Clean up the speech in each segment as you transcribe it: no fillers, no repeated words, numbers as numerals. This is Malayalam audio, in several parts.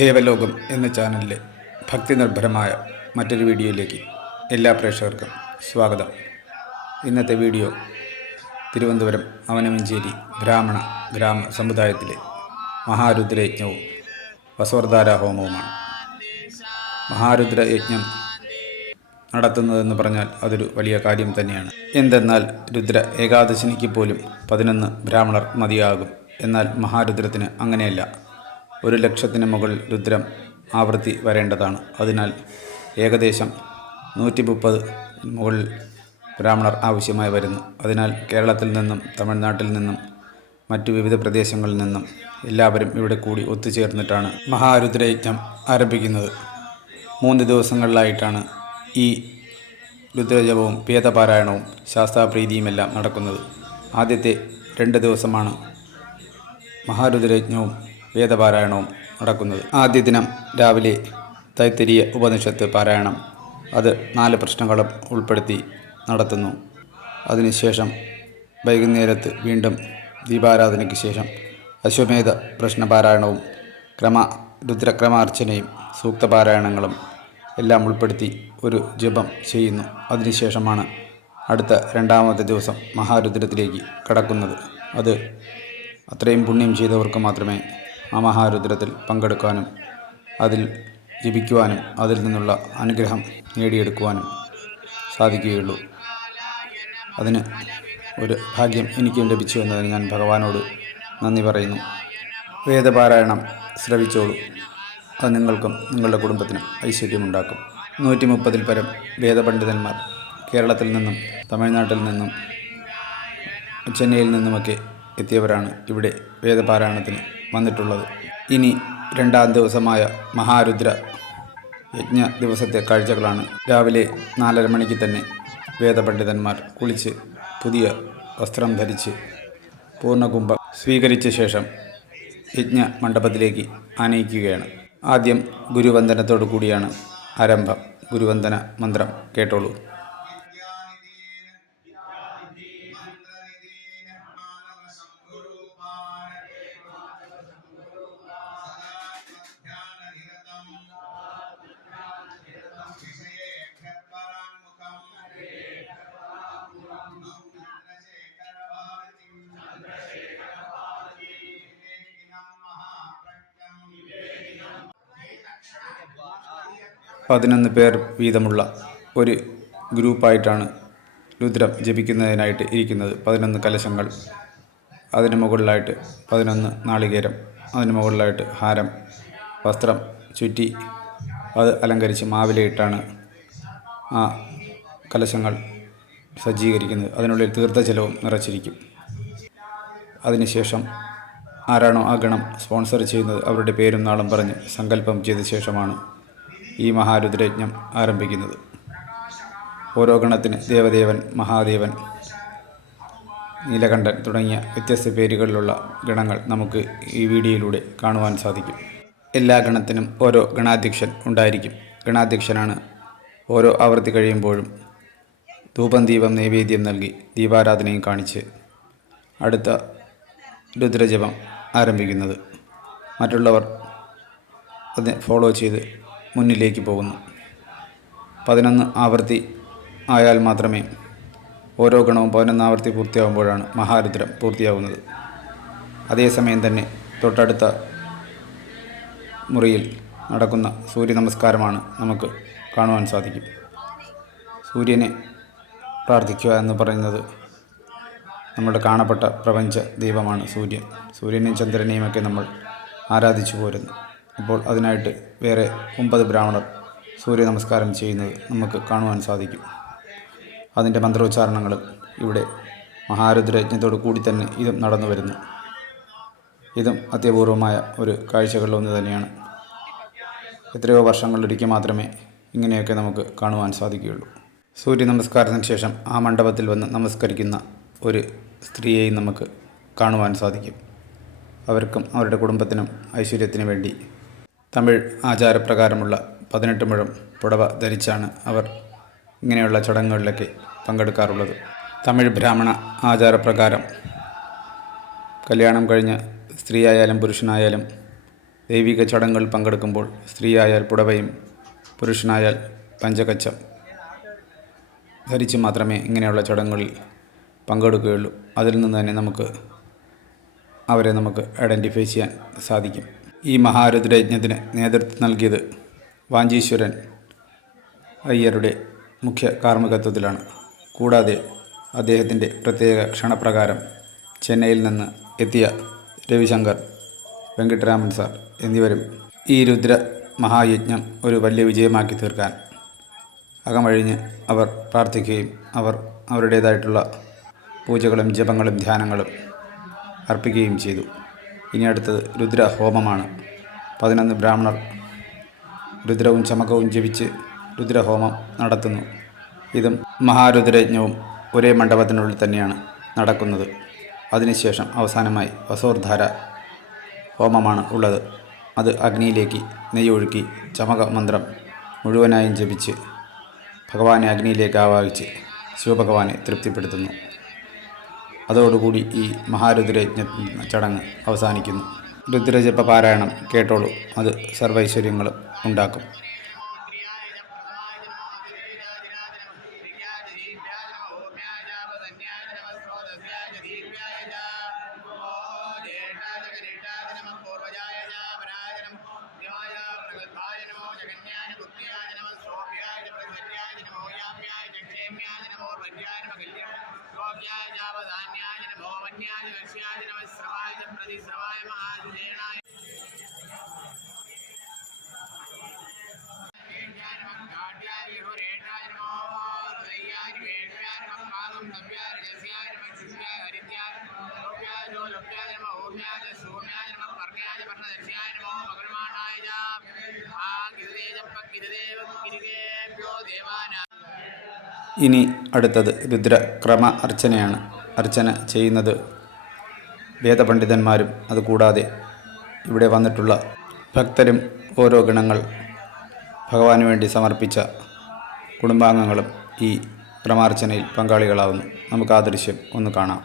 ദേവലോകം എന്ന ചാനലിലെ ഭക്തി നിർഭരമായ മറ്റൊരു വീഡിയോയിലേക്ക് എല്ലാ പ്രേക്ഷകർക്കും സ്വാഗതം. ഇന്നത്തെ വീഡിയോ തിരുവനന്തപുരം അവനമഞ്ചേരി ബ്രാഹ്മണ ഗ്രാമ സമുദായത്തിലെ മഹാരുദ്രയജ്ഞവും വസവർധാര ഹോമവുമാണ്. മഹാരുദ്രയജ്ഞം നടത്തുന്നതെന്ന് പറഞ്ഞാൽ അതൊരു വലിയ കാര്യം തന്നെയാണ്. എന്തെന്നാൽ രുദ്ര ഏകാദശിനിക്ക് പോലും 11 ബ്രാഹ്മണർ മതിയാകും. എന്നാൽ മഹാരുദ്രത്തിന് അങ്ങനെയല്ല. 1,00,000 മുകളിൽ രുദ്രം ആവൃത്തി വരേണ്ടതാണ്. അതിനാൽ ഏകദേശം 130 മുകളിൽ ബ്രാഹ്മണർ ആവശ്യമായി വരുന്നു. അതിനാൽ കേരളത്തിൽ നിന്നും തമിഴ്നാട്ടിൽ നിന്നും മറ്റു വിവിധ പ്രദേശങ്ങളിൽ നിന്നും എല്ലാവരും ഇവിടെ കൂടി ഒത്തുചേർന്നിട്ടാണ് മഹാരുദ്രയജ്ഞം ആരംഭിക്കുന്നത്. 3 ദിവസങ്ങളിലായിട്ടാണ് ഈ രുദ്രജപവും വേദപാരായണവും ശാസ്താപ്രീതിയുമെല്ലാം നടക്കുന്നത്. ആദ്യത്തെ 2 ദിവസമാണ് മഹാരുദ്രയജ്ഞവും വേദപാരായണവും നടക്കുന്നത്. ആദ്യ ദിനം രാവിലെ തൈത്തിരീയ ഉപനിഷത്ത് പാരായണം, അത് 4 പ്രശ്നങ്ങളും ഉൾപ്പെടുത്തി നടത്തുന്നു. അതിനുശേഷം വൈകുന്നേരത്ത് വീണ്ടും ദീപാരാധനയ്ക്ക് ശേഷം അശ്വമേധ പ്രശ്നപാരായണവും രുദ്രക്രമാർച്ചനയും സൂക്തപാരായണങ്ങളും എല്ലാം ഉൾപ്പെടുത്തി ഒരു ജപം ചെയ്യുന്നു. അതിനുശേഷമാണ് അടുത്ത 2ാമത്തെ ദിവസം മഹാരുദ്രത്തിലേക്ക് കടക്കുന്നത്. അത് അത്രയും പുണ്യം ചെയ്തവർക്ക് മാത്രമേ ആ മഹാരുദ്രത്തിൽ പങ്കെടുക്കാനും അതിൽ ജപിക്കുവാനും അതിൽ നിന്നുള്ള അനുഗ്രഹം നേടിയെടുക്കുവാനും സാധിക്കുകയുള്ളൂ. അതിന് ഒരു ഭാഗ്യം എനിക്കും ലഭിച്ചു എന്നതിന് ഞാൻ ഭഗവാനോട് നന്ദി പറയുന്നു. വേദപാരായണം ശ്രവിച്ചോളൂ. അത് നിങ്ങൾക്കും നിങ്ങളുടെ കുടുംബത്തിനും ഐശ്വര്യമുണ്ടാക്കും. 130-ൽ പരം വേദപണ്ഡിതന്മാർ കേരളത്തിൽ നിന്നും തമിഴ്നാട്ടിൽ നിന്നും ചെന്നൈയിൽ നിന്നുമൊക്കെ എത്തിയവരാണ് ഇവിടെ വേദപാരായണത്തിന് വന്നിട്ടുള്ളത്. ഇനി 2ാം ദിവസമായ മഹാരുദ്ര യജ്ഞ ദിവസത്തെ കാഴ്ചകളാണ്. രാവിലെ 4:30 മണിക്ക് തന്നെ വേദപണ്ഡിതന്മാർ കുളിച്ച് പുതിയ വസ്ത്രം ധരിച്ച് പൂർണ്ണകുംഭം സ്വീകരിച്ച ശേഷം യജ്ഞ മണ്ഡപത്തിലേക്ക് ആനയിക്കുകയാണ്. ആദ്യം ഗുരുവന്ദനത്തോടു കൂടിയാണ് ആരംഭം. ഗുരുവന്ദന മന്ത്രം കേട്ടോളൂ. പതിനൊന്ന് പേർ വീതമുള്ള ഒരു ഗ്രൂപ്പായിട്ടാണ് രുദ്രം ജപിക്കുന്നതിനായിട്ട് ഇരിക്കുന്നത്. 11 കലശങ്ങൾ, അതിന് മുകളിലായിട്ട് 11 നാളികേരം, അതിന് മുകളിലായിട്ട് ഹാരം, വസ്ത്രം ചുറ്റി അത് അലങ്കരിച്ച് മാവിലയിട്ടാണ് ആ കലശങ്ങൾ സജ്ജീകരിക്കുന്നത്. അതിനുള്ളിൽ തീർത്ഥജലവും നിറച്ചിരിക്കും. അതിനുശേഷം ആരാണോ ആ ഗണം സ്പോൺസർ ചെയ്യുന്നത് അവരുടെ പേരും നാളും പറഞ്ഞ് സങ്കല്പം ചെയ്ത ശേഷമാണ് ഈ മഹാരുദ്രയജ്ഞം ആരംഭിക്കുന്നത്. ഓരോ ഗണത്തിന് ദേവദേവൻ, മഹാദേവൻ, നീലകണ്ഠൻ തുടങ്ങിയ വ്യത്യസ്ത പേരുകളിലുള്ള ഗണങ്ങൾ നമുക്ക് ഈ വീഡിയോയിലൂടെ കാണുവാൻ സാധിക്കും. എല്ലാ ഗണത്തിനും ഓരോ ഗണാധ്യക്ഷൻ ഉണ്ടായിരിക്കും. ഗണാധ്യക്ഷനാണ് ഓരോ ആവൃത്തി കഴിയുമ്പോഴും ധൂപം ദീപം നൈവേദ്യം നൽകി ദീപാരാധനയും കാണിച്ച് അടുത്ത രുദ്രജപം ആരംഭിക്കുന്നത്. മറ്റുള്ളവർ അത് ഫോളോ ചെയ്ത് മുന്നിലേക്ക് പോകുന്നു. 11 ആവൃത്തി ആയാൽ മാത്രമേ ഓരോ ഗണവും 11 ആവൃത്തി പൂർത്തിയാകുമ്പോഴാണ് മഹാരുദ്രം പൂർത്തിയാകുന്നത്. അതേസമയം തന്നെ തൊട്ടടുത്ത മുറിയിൽ നടക്കുന്ന സൂര്യ നമസ്കാരമാണ് നമുക്ക് കാണുവാൻ സാധിക്കും. സൂര്യനെ പ്രാർത്ഥിക്കുക എന്ന് പറയുന്നത് നമ്മുടെ കാണപ്പെട്ട പ്രപഞ്ച ദൈവമാണ് സൂര്യൻ. സൂര്യനെയും ചന്ദ്രനെയുമൊക്കെ നമ്മൾ ആരാധിച്ചു പോരുന്നു. അപ്പോൾ അതിനായിട്ട് വേറെ 9 ബ്രാഹ്മണർ സൂര്യ നമസ്കാരം ചെയ്യുന്നത് നമുക്ക് കാണുവാൻ സാധിക്കും. അതിൻ്റെ മന്ത്രോച്ചാരണങ്ങളും ഇവിടെ മഹാരുദ്രയജ്ഞത്തോടു കൂടി തന്നെ ഇതും നടന്നു വരുന്നു. ഇതും അത്യപൂർവമായ ഒരു കാഴ്ചകളിലൊന്ന് തന്നെയാണ്. എത്രയോ വർഷങ്ങളിലൊരിക്കൽ മാത്രമേ ഇങ്ങനെയൊക്കെ നമുക്ക് കാണുവാൻ സാധിക്കുകയുള്ളൂ. സൂര്യ നമസ്കാരത്തിന് ശേഷം ആ മണ്ഡപത്തിൽ വന്ന് നമസ്കരിക്കുന്ന ഒരു സ്ത്രീയെയും നമുക്ക് കാണുവാൻ സാധിക്കും. അവർക്കും അവരുടെ കുടുംബത്തിനും ഐശ്വര്യത്തിനു വേണ്ടി തമിഴ് ആചാരപ്രകാരമുള്ള 18 മുഴം പുടവ ധരിച്ചാണ് അവർ ഇങ്ങനെയുള്ള ചടങ്ങുകളിലൊക്കെ പങ്കെടുക്കാറുള്ളത്. തമിഴ് ബ്രാഹ്മണ ആചാരപ്രകാരം കല്യാണം കഴിഞ്ഞ സ്ത്രീയായാലും പുരുഷനായാലും ദൈവിക ചടങ്ങുകൾ പങ്കെടുക്കുമ്പോൾ സ്ത്രീയായാൽ പുടവയും പുരുഷനായാൽ പഞ്ചകച്ചം ധരിച്ച് മാത്രമേ ഇങ്ങനെയുള്ള ചടങ്ങുകളിൽ പങ്കെടുക്കുകയുള്ളൂ. അതിൽ നിന്ന് തന്നെ അവരെ നമുക്ക് ഐഡൻറ്റിഫൈ ചെയ്യാൻ സാധിക്കും. ഈ മഹാരുദ്രയജ്ഞത്തിന് നേതൃത്വം നൽകിയത് വാഞ്ചീശ്വരൻ അയ്യരുടെ മുഖ്യ കാർമ്മികത്വത്തിലാണ്. കൂടാതെ അദ്ദേഹത്തിൻ്റെ പ്രത്യേക ക്ഷണപ്രകാരം ചെന്നൈയിൽ നിന്ന് എത്തിയ രവിശങ്കർ, വെങ്കിട്ടരാമൻ സാർ എന്നിവരും ഈ രുദ്ര മഹായജ്ഞം ഒരു വലിയ വിജയമാക്കി തീർക്കാൻ അകമഴിഞ്ഞ് അവർ പ്രാർത്ഥിക്കുകയും അവരുടേതായിട്ടുള്ള പൂജകളും ജപങ്ങളും ധ്യാനങ്ങളും അർപ്പിക്കുകയും ചെയ്തു. ഇനി അടുത്തത് രുദ്രഹോമമാണ്. 11 ബ്രാഹ്മണർ രുദ്രവും ചമകവും ജപിച്ച് രുദ്രഹോമം നടത്തുന്നു. ഇതും മഹാരുദ്രയജ്ഞവും ഒരേ മണ്ഡപത്തിനുള്ളിൽ തന്നെയാണ് നടക്കുന്നത്. അതിനുശേഷം അവസാനമായി വസോർധാര ഹോമമാണ് ഉള്ളത്. അത് അഗ്നിയിലേക്ക് നെയ്യൊഴുക്കി ചമക മന്ത്രം മുഴുവനായും ജപിച്ച് ഭഗവാനെ അഗ്നിയിലേക്ക് ആവാഹിച്ച് ശിവഭഗവാനെ തൃപ്തിപ്പെടുത്തുന്നു. അതോടുകൂടി ഈ മഹാരുദ്രയജ്ഞ ചടങ്ങ് അവസാനിക്കുന്നു. രുദ്രജപ പാരായണം കേട്ടോളൂ, അത് സർവൈശ്വര്യങ്ങളും ഉണ്ടാക്കും. ഇനി അടുത്തത് രുദ്രക്രമ അർച്ചനയാണ്. അർച്ചന ചെയ്യുന്നത് വേദപണ്ഡിതന്മാരും അതുകൂടാതെ ഇവിടെ വന്നിട്ടുള്ള ഭക്തരും ഓരോ ഗണങ്ങൾ ഭഗവാന് വേണ്ടി സമർപ്പിച്ച കുടുംബാംഗങ്ങളും ഈ ക്രമാർച്ചനയിൽ പങ്കാളികളാവുന്നു. നമുക്ക് ആ ദൃശ്യം ഒന്ന് കാണാം.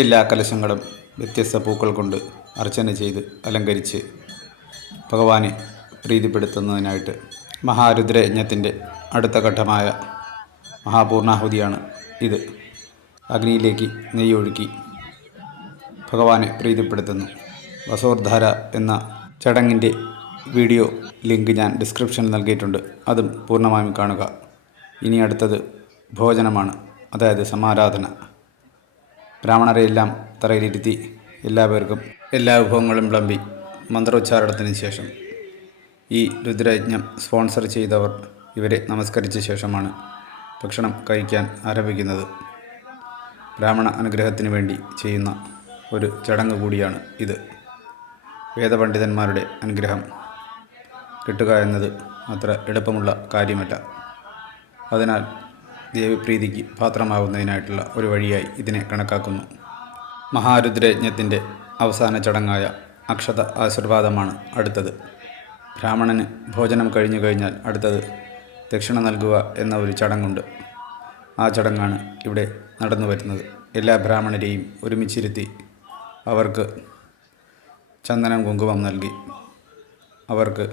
എല്ലാ കലശങ്ങളും വ്യത്യസ്ത പൂക്കൾ കൊണ്ട് അർച്ചന ചെയ്ത് അലങ്കരിച്ച് ഭഗവാനെ പ്രീതിപ്പെടുത്തുന്നതിനായിട്ട് മഹാരുദ്രയജ്ഞത്തിൻ്റെ അടുത്ത ഘട്ടമായ മഹാപൂർണാഹുതിയാണ് ഇത്. അഗ്നിയിലേക്ക് നെയ്യൊഴുക്കി ഭഗവാനെ പ്രീതിപ്പെടുത്തുന്നു. വസോർധാര എന്ന ചടങ്ങിൻ്റെ വീഡിയോ ലിങ്ക് ഞാൻ ഡിസ്ക്രിപ്ഷനിൽ നൽകിയിട്ടുണ്ട്, അതും പൂർണ്ണമായും കാണുക. ഇനി അടുത്തത് ഭോജനമാണ്, അതായത് സമാരാധന. ബ്രാഹ്മണരെയെല്ലാം തറയിലിരുത്തി എല്ലാവർക്കും എല്ലാ വിഭവങ്ങളും വിളമ്പി മന്ത്രോച്ചാരണത്തിന് ശേഷം ഈ രുദ്രയജ്ഞം സ്പോൺസർ ചെയ്തവർ ഇവരെ നമസ്കരിച്ച ശേഷമാണ് ഭക്ഷണം കഴിക്കാൻ ആരംഭിക്കുന്നത്. ബ്രാഹ്മണ അനുഗ്രഹത്തിന് വേണ്ടി ചെയ്യുന്ന ഒരു ചടങ്ങ് കൂടിയാണ് ഇത്. വേദപണ്ഡിതന്മാരുടെ അനുഗ്രഹം കിട്ടുക എന്നത് അത്ര എളുപ്പമുള്ള കാര്യമല്ല. അതിനാൽ ദേവപ്രീതിക്ക് പാത്രമാകുന്നതിനായിട്ടുള്ള ഒരു വഴിയായി ഇതിനെ കണക്കാക്കുന്നു. മഹാരുദ്രയജ്ഞത്തിൻ്റെ അവസാന ചടങ്ങായ അക്ഷത ആശീർവാദമാണ് അടുത്തത്. ബ്രാഹ്മണന് ഭോജനം കഴിഞ്ഞു കഴിഞ്ഞാൽ അടുത്തത് ദക്ഷിണ നൽകുക എന്ന ഒരു ചടങ്ങുണ്ട്. ആ ചടങ്ങാണ് ഇവിടെ നടന്നു വരുന്നത്. എല്ലാ ബ്രാഹ്മണരെയും ഒരുമിച്ചിരുത്തി അവർക്ക് ചന്ദനം കുങ്കുമം നൽകി അവർക്ക്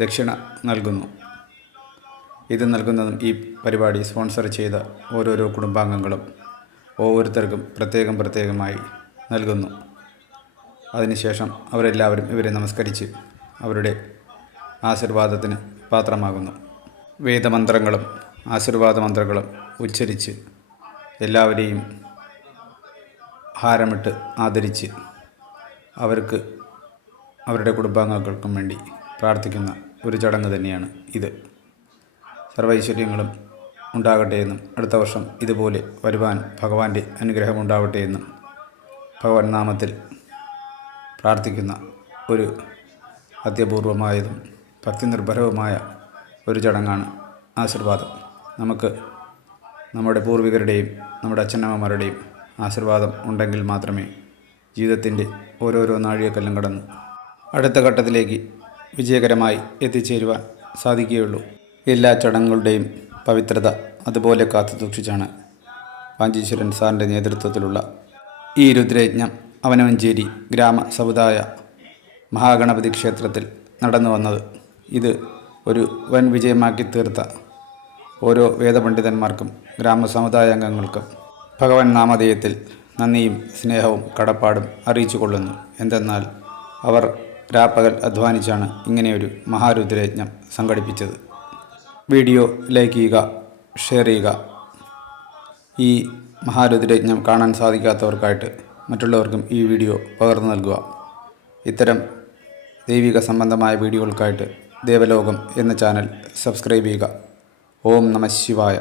ദക്ഷിണ നൽകുന്നു. ഇത് നൽകുന്നതും ഈ പരിപാടി സ്പോൺസർ ചെയ്ത ഓരോരോ കുടുംബാംഗങ്ങളും ഓരോരുത്തർക്കും പ്രത്യേകമായി നൽകുന്നു. അതിനുശേഷം അവരെല്ലാവരും ഇവരെ നമസ്കരിച്ച് അവരുടെ ആശീർവാദത്തിന് പാത്രമാകുന്നു. വേദമന്ത്രങ്ങളും ആശീർവാദ മന്ത്രങ്ങളും ഉച്ചരിച്ച് എല്ലാവരെയും ഹാരമിട്ട് ആദരിച്ച് അവർക്ക് അവരുടെ കുടുംബാംഗങ്ങൾക്കും വേണ്ടി പ്രാർത്ഥിക്കുന്ന ഒരു ചടങ്ങ് തന്നെയാണ് ഇത്. സർവൈശ്വര്യങ്ങളും ഉണ്ടാകട്ടെ എന്നും അടുത്ത വർഷം ഇതുപോലെ വരുവാൻ ഭഗവാന്റെ അനുഗ്രഹം ഉണ്ടാവട്ടെ എന്നും ഭഗവാൻ നാമത്തിൽ പ്രാർത്ഥിക്കുന്ന ഒരു അത്യപൂർവമായതും ഭക്തിനിർഭരവുമായ ഒരു ചടങ്ങാണ് ആശീർവാദം. നമുക്ക് നമ്മുടെ പൂർവികരുടെയും നമ്മുടെ അച്ഛനമ്മമാരുടെയും ആശീർവാദം ഉണ്ടെങ്കിൽ മാത്രമേ ജീവിതത്തിൻ്റെ ഓരോരോ നാഴികക്കല്ലും കടന്ന് അടുത്ത ഘട്ടത്തിലേക്ക് വിജയകരമായി എത്തിച്ചേരുവാൻ സാധിക്കുകയുള്ളൂ. എല്ലാ ചടങ്ങുകളുടെയും പവിത്രത അതുപോലെ കാത്തു സൂക്ഷിച്ചാണ് വാഞ്ചീശ്വരൻ സാറിൻ്റെ നേതൃത്വത്തിലുള്ള ഈ രുദ്രയജ്ഞം അവനവഞ്ചേരി ഗ്രാമ സമുദായ മഹാഗണപതി ക്ഷേത്രത്തിൽ നടന്നു വന്നത്. ഇത് ഒരു വൻ വിജയമാക്കി തീർത്ത ഓരോ വേദപണ്ഡിതന്മാർക്കും ഗ്രാമസമുദായ അംഗങ്ങൾക്കും ഭഗവാൻ നാമധേയത്തിൽ നന്ദിയും സ്നേഹവും കടപ്പാടും അറിയിച്ചു കൊള്ളുന്നു. എന്തെന്നാൽ അവർ രാപ്പകൽ അധ്വാനിച്ചാണ് ഇങ്ങനെയൊരു മഹാരുദ്രയജ്ഞം സംഘടിപ്പിച്ചത്. വീഡിയോ ലൈക്ക് ചെയ്യുക, ഷെയർ ചെയ്യുക. ഈ മഹാരുദ്രയജ്ഞം കാണാൻ സാധിക്കാത്തവർക്കായിട്ട് മറ്റുള്ളവർക്കും ഈ വീഡിയോ പകർന്നു നൽകുക. ഇത്തരം ദൈവിക സംബന്ധമായ വീഡിയോകൾക്കായിട്ട് ദേവലോകം എന്ന ചാനൽ സബ്സ്ക്രൈബ് ചെയ്യുക. ഓം നമഃ ശിവായ.